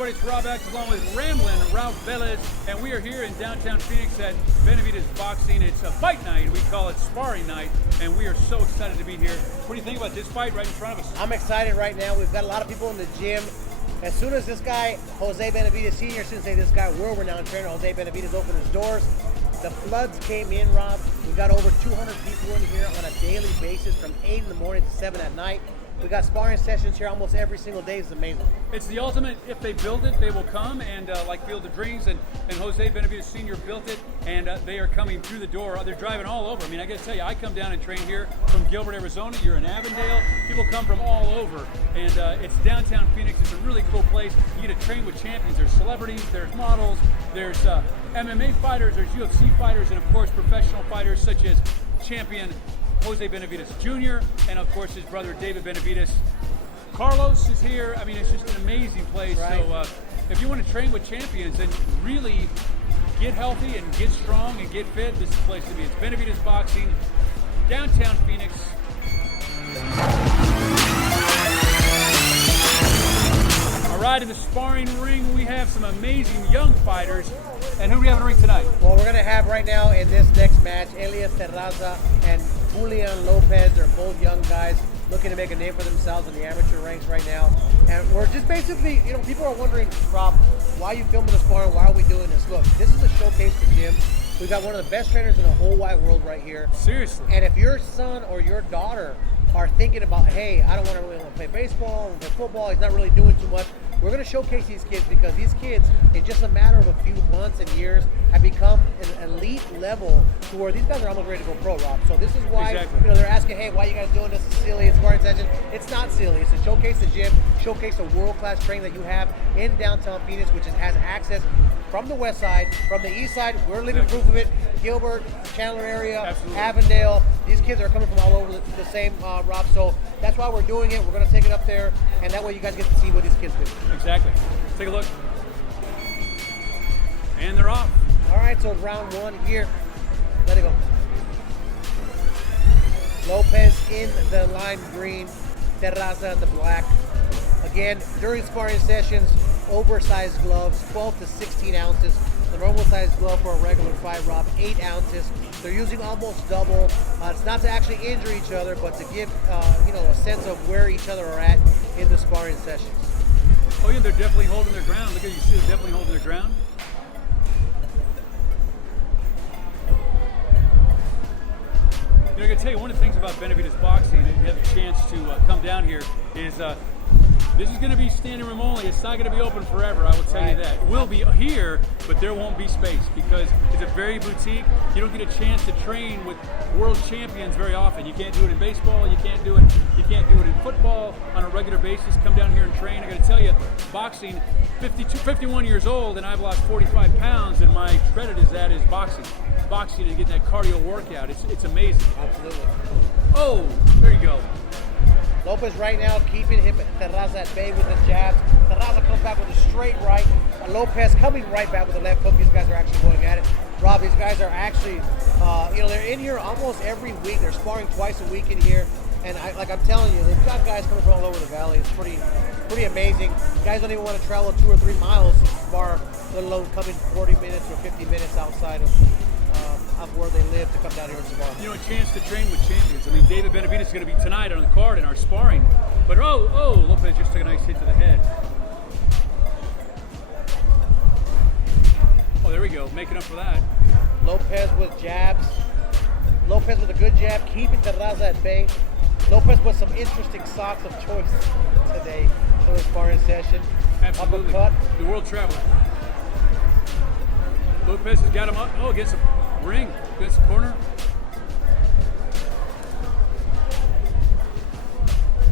everybody? It's Rob X along with Ramblin' Ralph Velez, and we are here in downtown Phoenix at Benavides Boxing. It's a fight night. We call it Sparring Night, and we are so excited to be here. What do you think about this fight right in front of us? I'm excited right now. We've got a lot of people in the gym. As soon as this guy, Jose Benavides Sr., shouldn't say this guy, world-renowned trainer, Jose Benavides, opened his doors, the floods came in, Rob. We got over 200 people in here on a daily basis from 8 in the morning to 7 at night. We got sparring sessions here almost every single day. It's amazing. It's the ultimate. If they build it, they will come. And like Field of Dreams and Jose Benavides Sr. built it, and they are coming through the door. They're driving all over. I mean, I got to tell you, I come down and train here from Gilbert, Arizona. You're in Avondale. People come from all over. And it's downtown Phoenix. It's a really cool place. You get to train with champions. There's celebrities, there's models, there's MMA fighters, there's UFC fighters, and of course professional fighters such as champion Jose Benavides Jr. and of course his brother David Benavides. Carlos is here. I mean, it's just an amazing place. Right. So if you want to train with champions and really get healthy and get strong and get fit, this is the place to be. It's Benavides Boxing, downtown Phoenix. All right, in the sparring ring, we have some amazing young fighters. And who do we have in the ring tonight? Well, we're going to have right now in this next match, Elias Terraza and Julian Lopez. They're both young guys looking to make a name for themselves in the amateur ranks right now. And we're just basically, you know, people are wondering, Rob, why are you filming the sparring? Why are we doing this? Look, this is a showcase for Jim. We've got one of the best trainers in the whole wide world right here. Seriously. And if your son or your daughter are thinking about, hey, I don't want to really want to play baseball, I want to play football, he's not really doing too much, we're going to showcase these kids because these kids, in just a matter of a few months and years, have become an elite level to where these guys are almost ready to go pro, Rob. So this is why Exactly. you know, they're asking, hey, why are you guys doing this? It's silly. It's sparring session. It's not silly. It's to showcase the gym, showcase the world-class training that you have in downtown Phoenix, which has access from the west side, from the east side. We're living proof of it. Gilbert, Chandler area, Absolutely. Avondale. These kids are coming from all over the same, Rob. So that's why we're doing it. We're going to take it up there, and that way you guys get to see what these kids do. Exactly. Take a look. And they're off. All right, so round one here. Let it go. Lopez in the lime green, Terraza in the black. Again, during sparring sessions, oversized gloves, 12 to 16 ounces. The normal size glove for a regular fight, Rob, 8 ounces. They're using almost double. It's not to actually injure each other, but to give you know, a sense of where each other are at in the sparring sessions. Oh yeah, they're definitely holding their ground. Look at you see, they're definitely holding their ground. You know, I gotta tell you, one of the things about Benavides Boxing, if you have a chance to come down here, is this is going to be standing room only. It's not going to be open forever, I will tell you that. We'll be here, but there won't be space because it's a very boutique. You don't get a chance to train with world champions very often. You can't do it in baseball. You can't do it in football on a regular basis. Come down here and train. I got to tell you, boxing, 51 years old, and I've lost 45 pounds, and my credit is that is boxing. Boxing and getting that cardio workout. It's amazing. Absolutely. Oh, there you go. Lopez right now keeping Terraza at bay with the jabs. Terraza comes back with a straight right. Lopez coming right back with the left hook. These guys are actually going at it. Rob, these guys are actually, you know, they're in here almost every week. They're sparring twice a week in here. And like I'm telling you, they've got guys coming from all over the valley. It's pretty amazing. Guys don't even want to travel 2 or 3 miles to spar, let alone coming 40 minutes or 50 minutes outside of where they live to come down here and spar. You know, a chance to train with champions. I mean, David Benavides is going to be tonight on the card in our sparring. But oh, Lopez just took a nice hit to the head. Oh, there we go, making up for that. Lopez with jabs. Lopez with a good jab, keeping Terraza at bay. Lopez with some interesting socks of choice today for the sparring session. Absolutely. Uppercut. The world traveler. Lopez has got him up. Oh, against the ring, against the corner.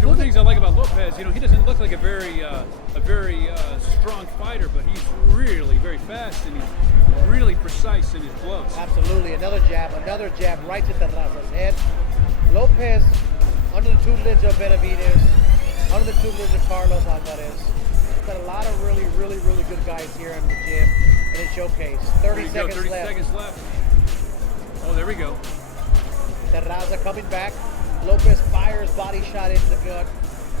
The one of the things I like about Lopez, you know, he doesn't look like a very strong fighter, but he's really very fast and he's really precise in his blows. Absolutely. Another jab right to Terraza's head. Lopez under the tutelage of Benavides, under the tutelage of Carlos Alvarez. Got a lot of really good guys here in the gym in the showcase. 30 seconds left. Oh, there we go. Terraza coming back. Lopez fires body shot into the gut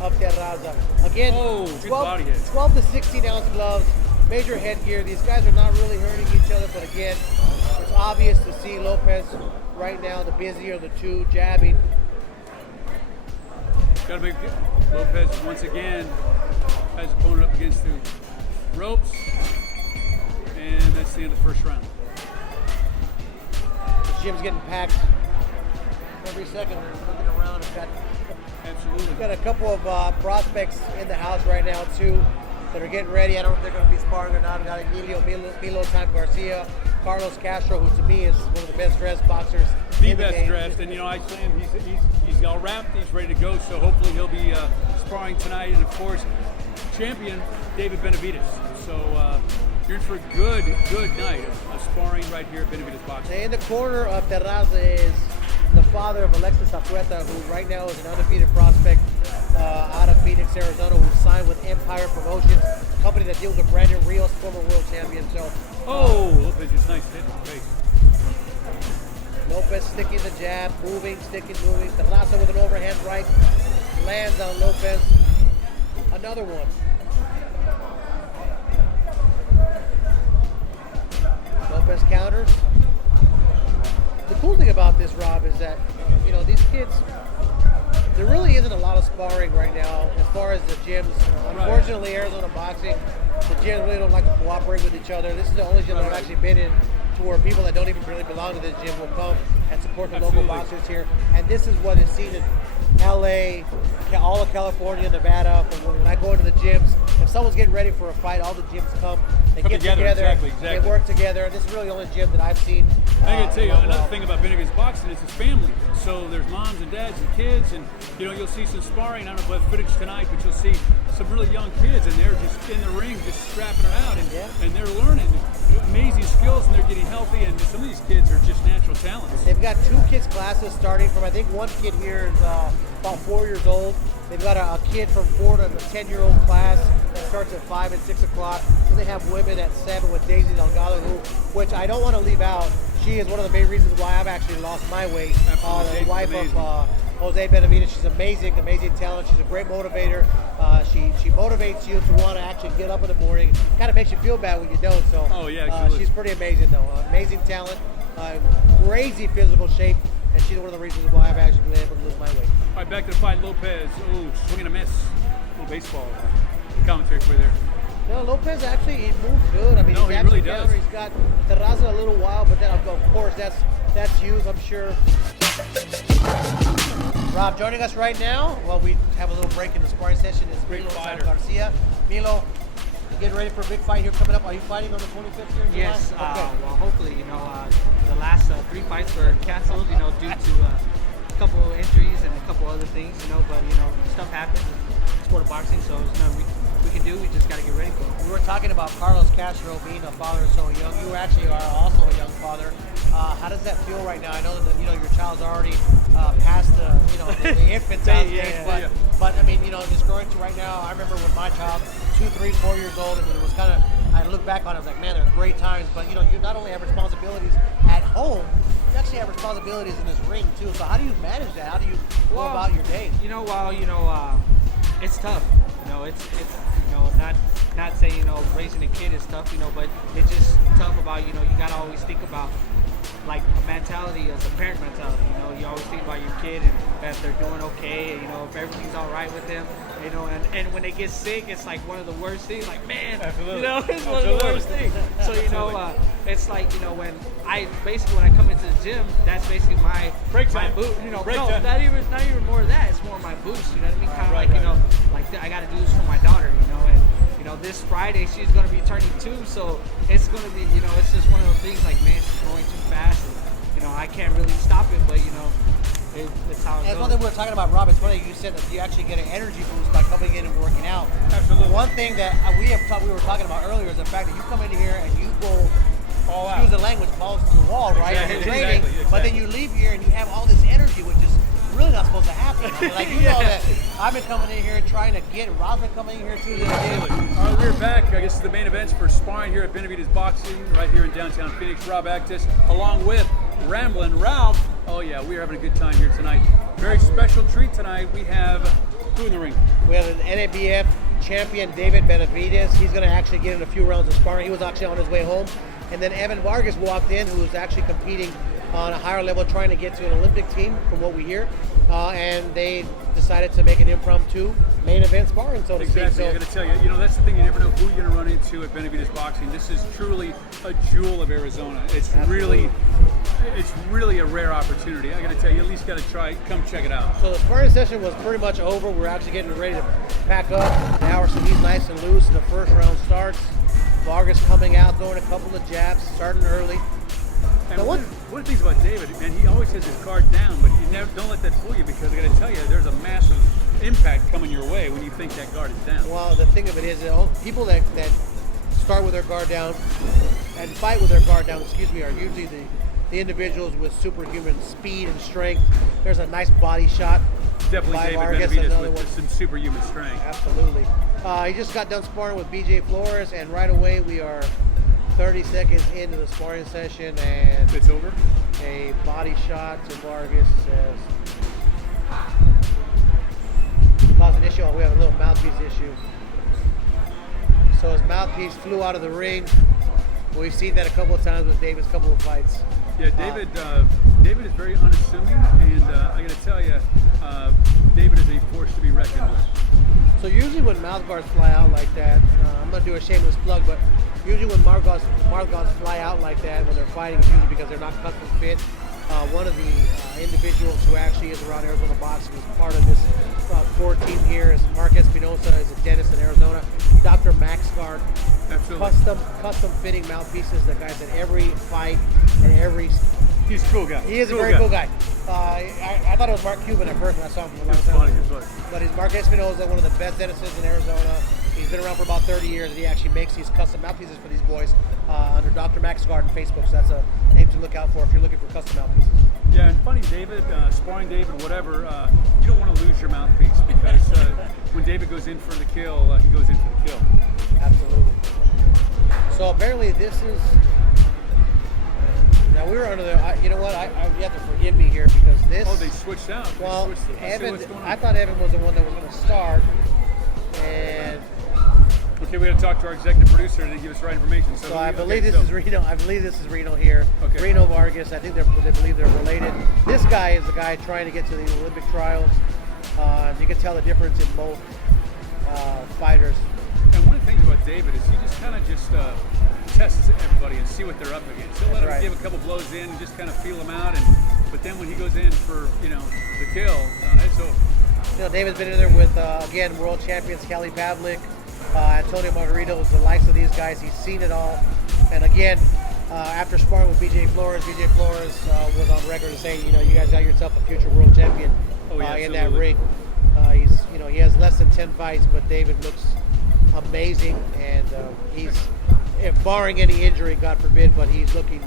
of Terraza. Terraza. Again, Oh, good body hit. 12 to 16 ounce gloves, major headgear. These guys are not really hurting each other, but again, it's obvious to see Lopez right now, the busier of the two, jabbing. Got to make Lopez once again has opponent up against the ropes, and that's the end of the first round. The gym's getting packed every second. We're looking around. Absolutely. We've got a couple of prospects in the house right now too that are getting ready. I don't know if they're going to be sparring or not. We've got Milo Time Garcia, Carlos Castro, who to me is one of the best dressed boxers. The in best game. dressed, and I say him, he's all wrapped, he's ready to go. So hopefully he'll be sparring tonight, and of course, champion David Benavidez. So you're in for a good night of sparring right here at Benavidez Boxing. In the corner of Terraza is the father of Alexis Azueta, who right now is an undefeated prospect out of Phoenix, Arizona, who signed with Empire Promotions, a company that deals with Brandon Rios, former world champion. So, Lopez just nice hit in the face. Lopez sticking the jab, moving. Terraza with an overhand right, lands on Lopez. Another one. Lopez counters. The cool thing about this, Rob, is that, these kids, there really isn't a lot of sparring right now as far as the gyms. Unfortunately, Arizona boxing, the gyms really don't like to cooperate with each other. This is the only gym that I've actually been in to where people that don't even really belong to this gym will come and support the local boxers here. And this is what is seen in LA, all of California, Nevada. When I go into the gyms, if someone's getting ready for a fight, all the gyms come. They get together. Exactly. They work together. This is really the only gym that I've seen. I gotta tell you, another thing about Benavidez Boxing is his family. So there's moms and dads and kids, and you'll see some sparring. I don't know if we'll have footage tonight, but you'll see some really young kids, and they're just in the ring, just strapping it out, and they're learning amazing skills, and they're getting healthy. And some of these kids are just natural talents. They've got 2 kids classes starting from, I think one kid here is about 4 years old. They've got a kid from 4 to the 10-year-old class that starts at 5 and 6 o'clock. Then they have women at 7 with Daisy Delgado, which I don't want to leave out. She is one of the main reasons why I've actually lost my weight. The wife of Jose Benavidez. She's amazing talent. She's a great motivator. She motivates you to want to actually get up in the morning. Kind of makes you feel bad when you don't. So she's pretty amazing though. Amazing talent, crazy physical shape, and she's one of the reasons why I've actually been able to lose my weight. All right, back to the fight. Lopez, swing and a miss. A little baseball commentary for you there. No, Lopez actually, he moves good. I mean, he really does. He's got Terraza a little while, but then of course that's huge, I'm sure. Rob, joining us right now, well, we have a little break in the sparring session, is Milo Garcia. Milo, you getting ready for a big fight here coming up. Are you fighting on the 25th here in July? Yes, Okay. well, hopefully, the last 3 fights were canceled, due to a couple of injuries and a couple other things, but, stuff happens in sport of boxing, so there's nothing we can do. We just got to get ready for it. We were talking about Carlos Castro being a father so young. You actually are also a young father. How does that feel right now? I know that your child's already past the infant stage, but I mean, just growing to right now. I remember when my child, 2, 3, 4 years old, and it was kind of. I look back on it, I was like, man, they're great times. But you not only have responsibilities at home, you actually have responsibilities in this ring too. So how do you manage that? How do you go about your day? It's tough. It's not saying raising a kid is tough, but it's just tough about you gotta always think about like a mentality as a parent mentality. You always think about your kid and if they're doing okay, if everything's all right with them, and when they get sick, it's like one of the worst things. Like, man, it's one of the worst things. So it's like when I come into the gym, that's basically my boot. Not even more of that. It's more my boost. You know what I mean? Kind of like I got to do this for my daughter. And this Friday she's going to be turning 2, so it's going to be it's just one of those things. Like, man, she's going too fast. And, I can't really stop it, but it's how it goes. It's one thing we were talking about, Rob. It's funny you said that you actually get an energy boost by coming in and working out. Absolutely. One thing that we were talking about earlier is the fact that you come in here and you go, excuse the language, balls to the wall, right? You're training, but then you leave here and you have all this energy, which is really not supposed to happen. I mean, like, know that I've been coming in here trying to get. Rob's been coming in here too. All right, we're back. I guess it's the main events for sparring here at Benavidez Boxing, right here in downtown Phoenix. Rob Actis, along with Ramblin' Ralph. Oh yeah, we are having a good time here tonight. Very special treat tonight. We have Who in the ring? We have an NABF champion, David Benavides. He's going to actually get in a few rounds of sparring. He was actually on his way home. And then Evan Vargas walked in, who was actually competing on a higher level, trying to get to an Olympic team, from what we hear. And they decided to make an impromptu main event sparring, so to Exactly. speak. I got to tell you, that's the thing. You never know who you're going to run into at Benavides Boxing. This is truly a jewel of Arizona. It's really a rare opportunity. I got to tell you, you at least got to come check it out. So the sparring session was pretty much over. We're actually getting ready to pack up. Now so he's nice and loose, and the first round starts. Vargas coming out, throwing a couple of jabs, starting early. And one of the things about David, and he always has his guard down, but you never don't let that fool you, because I got to tell you, there's a massive impact coming your way when you think that guard is down. Well, the thing of it is, people that start with their guard down and fight with their guard down, are usually the individuals with superhuman speed and strength. There's a nice body shot. Definitely by David Vargas, Benavides with some superhuman strength. Absolutely. He just got done sparring with BJ Flores, and right away we are 30 seconds into the sparring session, and It's over? a body shot to Vargas says caused an issue. We have a little mouthpiece issue. So his mouthpiece flew out of the ring. We've seen that a couple of times with David's couple of fights. Yeah, David is very unassuming, and I got to tell you, David is a force to be reckoned with. So usually when mouth guards fly out like that, I'm going to do a shameless plug, but usually when mouth guards fly out like that when they're fighting, it's usually because they're not custom fit. One of the individuals who actually is around Arizona Boxing, who's part of this core team here, is Mark Espinosa, is a dentist in Arizona. Dr. Max Guard, Absolutely. custom fitting mouthpieces. The guys at every fight and every. He's a cool guy. He is a very cool guy. I thought it was Mark Cuban at first when I saw him from a long It's time funny, ago. it's funny. But he's Mark Espinosa, one of the best dentists in Arizona. He's been around for about 30 years, and he actually makes these custom mouthpieces for these boys under Dr. Max Guard on Facebook. So that's a name to look out for if you're looking for custom mouthpieces. Yeah, and funny, David, sparring David, whatever, you don't want to lose your mouthpiece, because when David goes in for the kill, he goes in for the kill. Absolutely. So apparently this is. Now we were under the. You know what? You have to forgive me here because this. Oh, they switched out. Well, Let's see Evan. what's going on. I thought Evan was the one that was going to start, and Okay, we got to talk to our executive producer to give us the right information. so I believe this is Reno. I believe this is Reno here. Okay. Reno Vargas. I think they believe they're related. This guy is the guy trying to get to the Olympic trials. You can tell the difference in both fighters. And one of the things about David is he just kind of tests everybody and see what they're up against. He'll let That's them right. give a couple blows in and just kind of feel them out. But then when he goes in for the kill, it's over. You know, David's been in there with again world champions Kelly Pavlik, Antonio Margaritos, the likes of these guys. He's seen it all, and again, after sparring with BJ Flores was on record as saying, you guys got yourself a future world champion Oh, yeah, in that absolutely. ring. He has less than 10 fights, but David looks amazing, and he's, if barring any injury, God forbid, but he's looking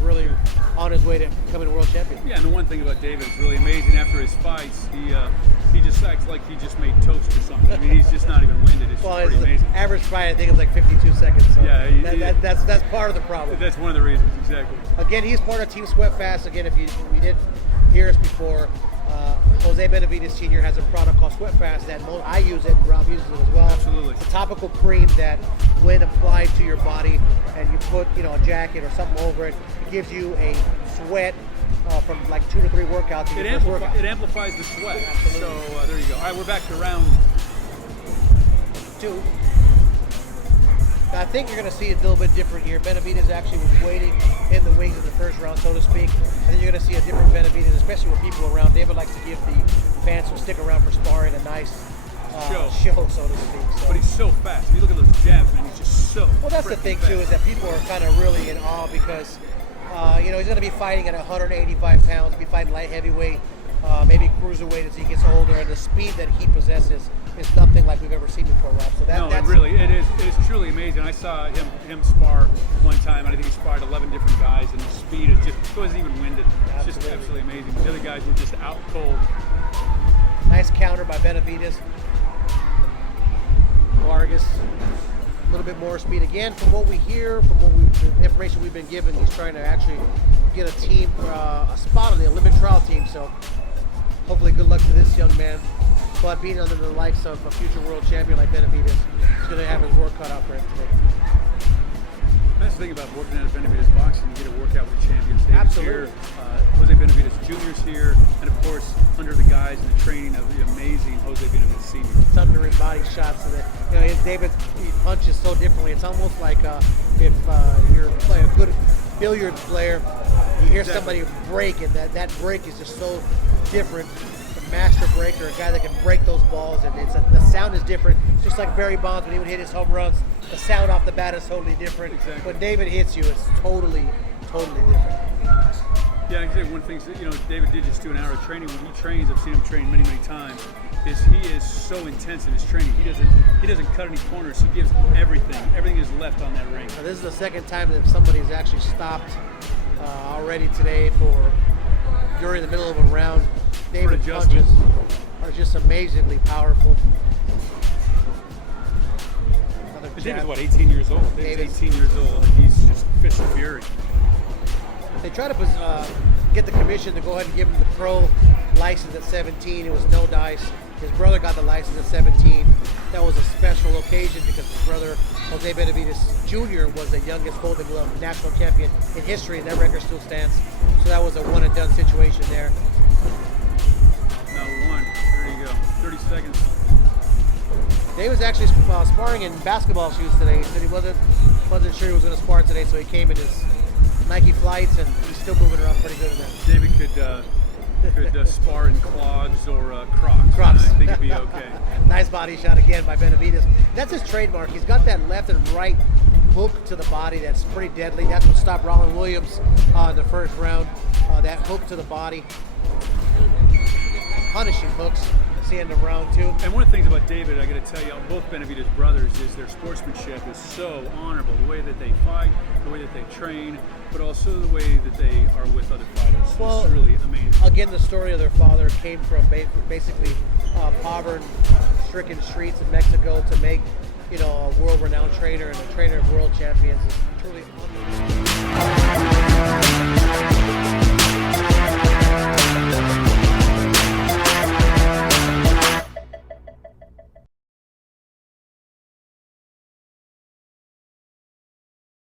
really on his way to becoming a world champion. Yeah, and the one thing about David is really amazing. After his fights, he just acts like he just made toast or something. I mean, he's just not even winded. It's Well, just his pretty amazing. average fight, I think, is like 52 seconds. So Yeah, that's part of the problem. That's one of the reasons, exactly. Again, he's part of Team Sweat Fast. Again, if we did hear us before, Jose Benavides Sr. has a product called Sweat Fast that I use it and Rob uses it as well. Absolutely. It's a topical cream that, when applied to your body and you put a jacket or something over it, it gives you a sweat from like 2 to 3 workouts. It amplifies the sweat. Absolutely. So there you go. All right, we're back to round 2. I think you're going to see it a little bit different here. Benavides actually was waiting in the wings in the first round, so to speak. I think you're going to see a different Benavides, especially with people around. David likes to give the fans who stick around for sparring a nice show, so to speak. So. But he's so fast. If you look at those jabs, man, he's just so. Well, that's the thing freaking too, fast. is that people are kind of really in awe because, he's going to be fighting at 185 pounds, be fighting light heavyweight, maybe cruiserweight as he gets older, and the speed that he possesses is nothing like we've ever seen before, Rob. So it is truly amazing. I saw him spar one time, and I think he sparred 11 different guys, and the speed is just, he wasn't even winded. It's just absolutely amazing. The other guys were just out cold. Nice counter by Benavides. Vargas, a little bit more speed. Again, from what we hear, the information we've been given, he's trying to actually get a team, a spot on the Olympic trial team. So hopefully good luck to this young man. but being under the likes of a future world champion like Benavidez, he's going to have his work cut out for him today. That's the thing about working at Benavidez Boxing, you get to work out with champions. David's Absolutely. here, Jose Benavidez Jr.'s here, and of course, under the guise and the training of the amazing Jose Benavidez Sr. Thundering body shots. So that, David, he punches so differently. It's almost like if you're playing a good billiards player, you hear somebody break, and that break is just so different. A master breaker, a guy that can break those balls, and the sound is different. Just like Barry Bonds, when he would hit his home runs, the sound off the bat is totally different. Exactly. When David hits you, it's totally different. Yeah, I can say one thing, David did just do an hour of training. When he trains, I've seen him train many, many times, is he is so intense in his training. He doesn't cut any corners. He gives everything. Everything is left on that ring. Now, this is the second time that somebody's actually stopped already today during the middle of a round. David's punches are just amazingly powerful. David's what, 18 years old? David's 18 years old, and he's just fist of fury. They tried to get the commission to go ahead and give him the pro license at 17. It was no dice. His brother got the license at 17. That was a special occasion because his brother, Jose Benavidez Jr., was the youngest Golden Glove national champion in history, and that record still stands. So that was a one-and-done situation there. Now one. There you go. 30 seconds. Dave was actually sparring in basketball shoes today. He said he wasn't sure he was going to spar today, so he came in his Nike Flights, and he's still moving around pretty good in that. David could spar in clogs or Crocs. Crocs. I think it'd be okay. Nice body shot again by Benavidez. That's his trademark. He's got that left and right hook to the body that's pretty deadly. That's what stopped Roland Williams in the first round. That hook to the body. Punishing hooks. The end of round two. And one of the things about David, I got to tell you, both Benavidez brothers, is their sportsmanship is so honorable. The way that they fight, the way that they train, but also the way that they are with other fighters. Well, it's really amazing. Again, the story of their father came from basically poverty-stricken streets in Mexico to make, a world-renowned trainer and a trainer of world champions. It's truly unbelievable.